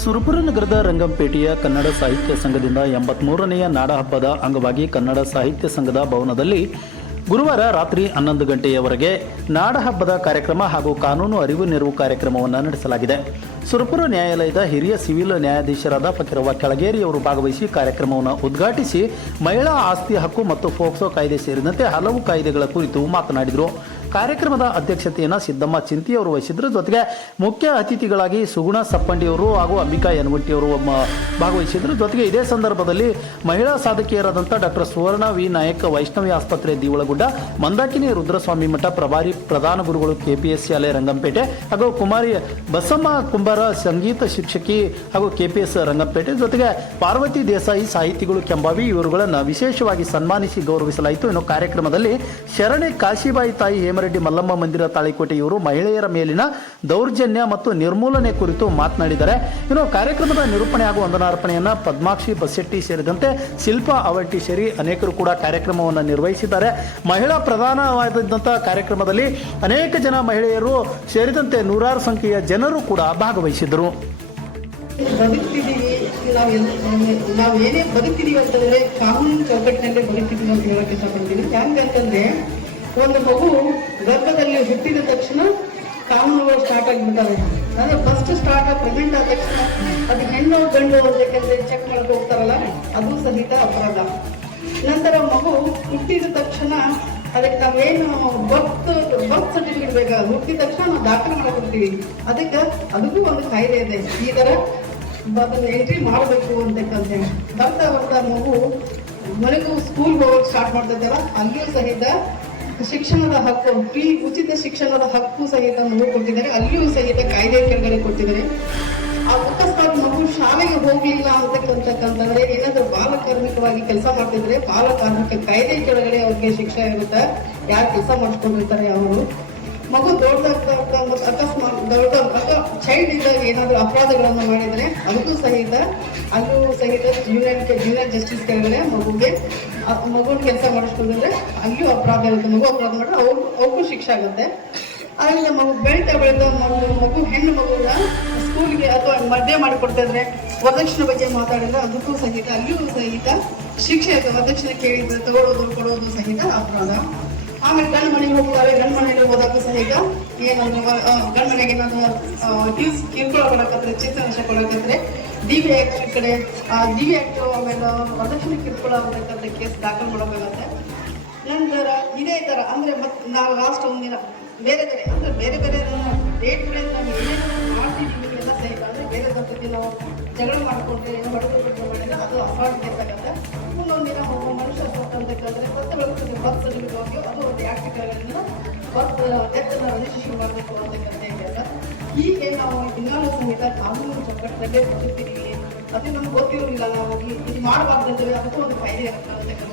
ಸುರಪುರ ನಗರದ ರಂಗಂಪೇಟೆಯ ಕನ್ನಡ ಸಾಹಿತ್ಯ ಸಂಘದಿಂದ 83ನೇ ನಾಡಹಬ್ಬದ ಅಂಗವಾಗಿ ಕನ್ನಡ ಸಾಹಿತ್ಯ ಸಂಘದ ಭವನದಲ್ಲಿ ಗುರುವಾರ ರಾತ್ರಿ 11 ಗಂಟೆಯವರೆಗೆ ನಾಡಹಬ್ಬದ ಕಾರ್ಯಕ್ರಮ ಹಾಗೂ ಕಾನೂನು ಅರಿವು ನೆರವು ಕಾರ್ಯಕ್ರಮವನ್ನು ನಡೆಸಲಾಗಿದೆ. ಸುರಪುರ ನ್ಯಾಯಾಲಯದ ಹಿರಿಯ ಸಿವಿಲ್ ನ್ಯಾಯಾಧೀಶರಾದ ಫಕೀರವ್ವ ಕೆಳಗೇರಿಯವರು ಭಾಗವಹಿಸಿ ಕಾರ್ಯಕ್ರಮವನ್ನು ಉದ್ಘಾಟಿಸಿ ಮಹಿಳಾ ಆಸ್ತಿ ಹಕ್ಕು ಮತ್ತು ಫೋಕ್ಸೋ ಕಾಯ್ದೆ ಸೇರಿದಂತೆ ಹಲವು ಕಾಯ್ದೆಗಳ ಕುರಿತು ಮಾತನಾಡಿದರು. ಕಾರ್ಯಕ್ರಮದ ಅಧ್ಯಕ್ಷತೆಯನ್ನು ಸಿದ್ದಮ್ಮ ಚಿಂತಿಯವರು ವಹಿಸಿದ್ರು. ಜೊತೆಗೆ ಮುಖ್ಯ ಅತಿಥಿಗಳಾಗಿ ಸುಗುಣ ಸಪ್ಪಂಡಿಯವರು ಹಾಗೂ ಅಂಬಿಕಾ ಯನಗುಂಟಿಯವರು ಭಾಗವಹಿಸಿದ್ರು. ಜೊತೆಗೆ ಇದೇ ಸಂದರ್ಭದಲ್ಲಿ ಮಹಿಳಾ ಸಾಧಕಿಯರಾದಂಥ ಡಾಕ್ಟರ್ ಸುವರ್ಣ ವಿ ನಾಯಕ್ ವೈಷ್ಣವಿ ಆಸ್ಪತ್ರೆ ದೇವಳಗುಡ್ಡ, ಮಂದಾಕಿನಿ ರುದ್ರಸ್ವಾಮಿ ಮಠ ಪ್ರಭಾರಿ ಪ್ರಧಾನ ಗುರುಗಳು ಕೆಪಿಎಸ್ ಶಾಲೆ ರಂಗಂಪೇಟೆ ಹಾಗೂ ಕುಮಾರಿ ಬಸಮ್ಮ ಕುಂಬಾರ ಸಂಗೀತ ಶಿಕ್ಷಕಿ ಹಾಗೂ ಕೆಪಿಎಸ್ ರಂಗಂಪೇಟೆ, ಜೊತೆಗೆ ಪಾರ್ವತಿ ದೇಸಾಯಿ ಸಾಹಿತಿಗಳು ಕೆಂಬಾವಿ ಇವರುಗಳನ್ನು ವಿಶೇಷವಾಗಿ ಸನ್ಮಾನಿಸಿ ಗೌರವಿಸಲಾಯಿತು. ಇನ್ನು ಕಾರ್ಯಕ್ರಮದಲ್ಲಿ ಶರಣೆ ಕಾಶಿಬಾಯಿ ತಾಯಿ ಹೇಮರೆಡ್ಡಿ ಮಲ್ಲಮ್ಮ ಮಂದಿರ ತಾಳಿಕೋಟೆ ಇವರು ಮಹಿಳೆಯರ ಮೇಲಿನ ದೌರ್ಜನ್ಯ ಮತ್ತು ನಿರ್ಮೂಲನೆ ಕುರಿತು ಮಾತನಾಡಿದ್ದಾರೆ. ಇನ್ನು ಕಾರ್ಯಕ್ರಮದ ನಿರೂಪಣೆ ಹಾಗೂ ವಂದನಾರ್ಪಣೆಯನ್ನು ಪದ್ಮಾಕ್ಷಿ ಬಸೆಟ್ಟಿ ಸೇರಿದಂತೆ ಶಿಲ್ಪಾ ಅವಟ್ಟಿ ಸೇರಿ ಅನೇಕರು ಕೂಡ ಕಾರ್ಯಕ್ರಮವನ್ನು ನಿರ್ವಹಿಸಿದ್ದಾರೆ. ಮಹಿಳಾ ಪ್ರಧಾನವಾದಂತಹ ಕಾರ್ಯಕ್ರಮದಲ್ಲಿ ಅನೇಕ ಜನ ಮಹಿಳೆಯರು ಸೇರಿದಂತೆ ನೂರಾರು ಸಂಖ್ಯೆಯ ಜನರು ಕೂಡ ಭಾಗವಹಿಸಿದರು. ಬದುಕ್ತಿದ್ದೀವಿ, ನಾವು ಏನೇ ಬದುಕ್ತಿದೀವಿ ಅಂತಂದ್ರೆ ಕಾನೂನು ಚೌಕಟ್ಟಿನಲ್ಲೇ ಬದುಕ್ತಿದ್ದೀವಿ ಅಂತ ಹೇಳಕ್ ಇಷ್ಟಪಡ್ತೀನಿ. ಯಾಕಂತಂದ್ರೆ ಒಂದು ಮಗು ಗರ್ಭದಲ್ಲಿ ಹುಟ್ಟಿದ ತಕ್ಷಣ ಕಾನೂನುಗಳು ಸ್ಟಾರ್ಟ್ ಆಗಿಬಿಡ್ತವೆ. ಅಂದ್ರೆ ಫಸ್ಟ್ ಸ್ಟಾರ್ಟ್ ಪ್ರೆಗ್ನೆಂಟ್ ಆದ ತಕ್ಷಣ ಅದು ಹೆಣ್ಣು ಗಂಡು ಅಂತಕ್ಕಂದ್ರೆ ಚೆಕ್ ಮಾಡಕ್ಕೆ ಹೋಗ್ತಾರಲ್ಲ, ಅದು ಸಹಿತ ಅಪರಾಧ. ನಂತರ ಮಗು ಹುಟ್ಟಿದ ತಕ್ಷಣ ಅದಕ್ಕೆ ನಾವೇನು ಬರ್ತ್ ಸರ್ಟಿಫಿಕೇಟ್ ಬೇಕಾಗ ಹುಟ್ಟಿದ ತಕ್ಷಣ ನಾವು ದಾಖಲೆ ಮಾಡ್ಕೊಡ್ತೀವಿ. ಅದಕ್ಕೂ ಒಂದು ಕಾಯ್ದೆ ಇದೆ. ಈ ತರ ಅದನ್ನು ಎಂಟ್ರಿ ಮಾಡಬೇಕು ಅಂತಕ್ಕಂತೆ ಬರ್ತಾ ಮಗು ಮನೆಗೂ ಸ್ಕೂಲ್ಗೆ ಹೋಗೋಕೆ ಸ್ಟಾರ್ಟ್ ಮಾಡ್ತಿದ್ದಾರ, ಅಲ್ಲಿಯೂ ಸಹಿತ ಶಿಕ್ಷಣದ ಹಕ್ಕು, ಉಚಿತ ಶಿಕ್ಷಣದ ಹಕ್ಕು ಸಹಿತ ಮಗು ಕೊಟ್ಟಿದ್ದಾರೆ. ಅಲ್ಲಿಯೂ ಸಹಿತ ಕಾಯ್ದೆ ಕೆಳಗಡೆ ಕೊಟ್ಟಿದ್ದಾರೆ. ಅಕಸ್ಮಾತ್ ಮಗು ಶಾಲೆಗೆ ಹೋಗ್ಲಿಲ್ಲ ಅಂತಕ್ಕಂತಂದ್ರೆ ಏನಾದ್ರೂ ಬಾಲ ಕಾರ್ಮಿಕವಾಗಿ ಕೆಲಸ ಮಾಡ್ತಿದ್ರೆ ಬಾಲ ಕಾರ್ಮಿಕ ಕಾಯ್ದೆ ಕೆಳಗಡೆ ಅವ್ರಿಗೆ ಶಿಕ್ಷೆ ಇರುತ್ತೆ. ಯಾರು ಕೆಲಸ ಮಾಡಿಸ್ಕೊಂಡಿರ್ತಾರೆ ಅವರು. ಮಗು ದೊಡ್ಡದಾಗ್ತಾ ಅಕಸ್ಮಾತ್ ಚೈಲ್ಡ್ ಇದ್ದಾಗ ಏನಾದರೂ ಅಪರಾಧಗಳನ್ನು ಮಾಡಿದರೆ ಅದಕ್ಕೂ ಸಹಿತ ಜೂನಿಯರ್ ಜಸ್ಟಿಸ್ ಕೆಳಗಡೆ ಮಗುವಿನ ಕೆಲಸ ಮಾಡಿಸ್ಕೊಂಡ್ರೆ ಅಲ್ಲಿಯೂ ಅಪರಾಧ ಇರುತ್ತೆ. ಮಗು ಅಪರಾಧ ಮಾಡಿದ್ರೆ ಅವ್ರಿಗೂ ಶಿಕ್ಷೆ ಆಗುತ್ತೆ. ಅದರಿಂದ ಮಗು ಬೆಳೆದ ಮಗು ಹೆಣ್ಣು ಮಗುನ ಸ್ಕೂಲ್ಗೆ ಅಥವಾ ಮದುವೆ ಮಾಡಿಕೊಡ್ತಾ ಇದ್ರೆ ವರದಕ್ಷಿಣೆ ಬಗ್ಗೆ ಮಾತಾಡಿದ್ರೆ ಅದಕ್ಕೂ ಸಹಿತ ಅಲ್ಲಿಯೂ ಸಹಿತ ಶಿಕ್ಷೆ ಇರುತ್ತೆ. ವರದಕ್ಷಿಣೆ ಕೇಳಿದ್ರೆ ಕೊಡೋದು ಸಹಿತ ಅಪರಾಧ. ಆಮೇಲೆ ಗಂಡು ಮನೆಗೆ ಹೋಗ್ತಾರೆ, ಗಂಡು ಮನೆಯಲ್ಲಿ ಹೋದಕ್ಕೂ ಸಹಿತ ಏನಾದ್ರು ಗಂಡು ಮನೆಗೆ ಏನಾದ್ರು ಕಿರುಕುಳ ಕೊಡಕತ್ರೆ, ಚಿತ್ರಹಿಂಸೆ ಕೊಡಕತ್ರೆ ಡಿವಿ ಆಕ್ಟ್ ಕಡೆ ಡಿವಿ ಆಕ್ಟ್ ಆಮೇಲೆ ವರದಕ್ಷಿಣೆ ಕಿರುಕುಳ ಅಂತಕ್ಕಂಥ ಕೇಸ್ ದಾಖಲು ಮಾಡಬೇಕಾಗತ್ತೆ. ನಂತರ ಇದೇ ತರ ಅಂದ್ರೆ ಮತ್ತೆ ನಾವು ಲಾಸ್ಟ್ ಒಂದಿನ ಬೇರೆ ಡೇಟ್ ನಾವು ಏನೇನು ಮಾಡ್ತಿದ್ದೀವಿ ಎಲ್ಲ ಸಹಿತ ಅಂದ್ರೆ ಬೇರೆ ಜೊತೆ ನಾವು ಜಗಳ ಮಾಡಿಕೊಂಡ್ರೆ ಏನೋ ಹೊಡೆದು ಮಾಡಿದ್ರೆ ಅದು ಅಫಾಲ್ಟ್ ಬೇಕಾಗತ್ತೆ. ಮುಂದೊಂದಿನ ಒಬ್ಬ ಮನುಷ್ಯ ಅಂತಕ್ಕಂದ್ರೆ ಬರ್ತ್ ಸರ್ಟಿಫಿಕೇಟ್ ಹೋಗಿ ಅದು ಒಂದು ಆಕ್ಟಿಗಳನ್ನು ಡೆತ್ತನ್ನು ರಿಜಿಸ್ಟ್ರೇಷನ್ ಮಾಡಬೇಕು ಅಂತಕ್ಕಂಥ ಇದೆಯಲ್ಲ. ಹೀಗೆ ನಾವು ಇನ್ನೂ ಸಹಿತ ಕಾನೂನು ಚೌಕಟ್ಟಲ್ಲೇ ಬದುಕ್ತಿದ್ದೀವಿ. ಅದು ನಮ್ಗೆ ಗೊತ್ತಿರೋದಿಲ್ಲ. ನಾವು ಇದು ಮಾಡಬಾರ್ದು ಅದಕ್ಕೂ ಒಂದು ಕಾಯ್ದೆ ಇರುತ್ತೆ ಅಂತಕ್ಕಂಥ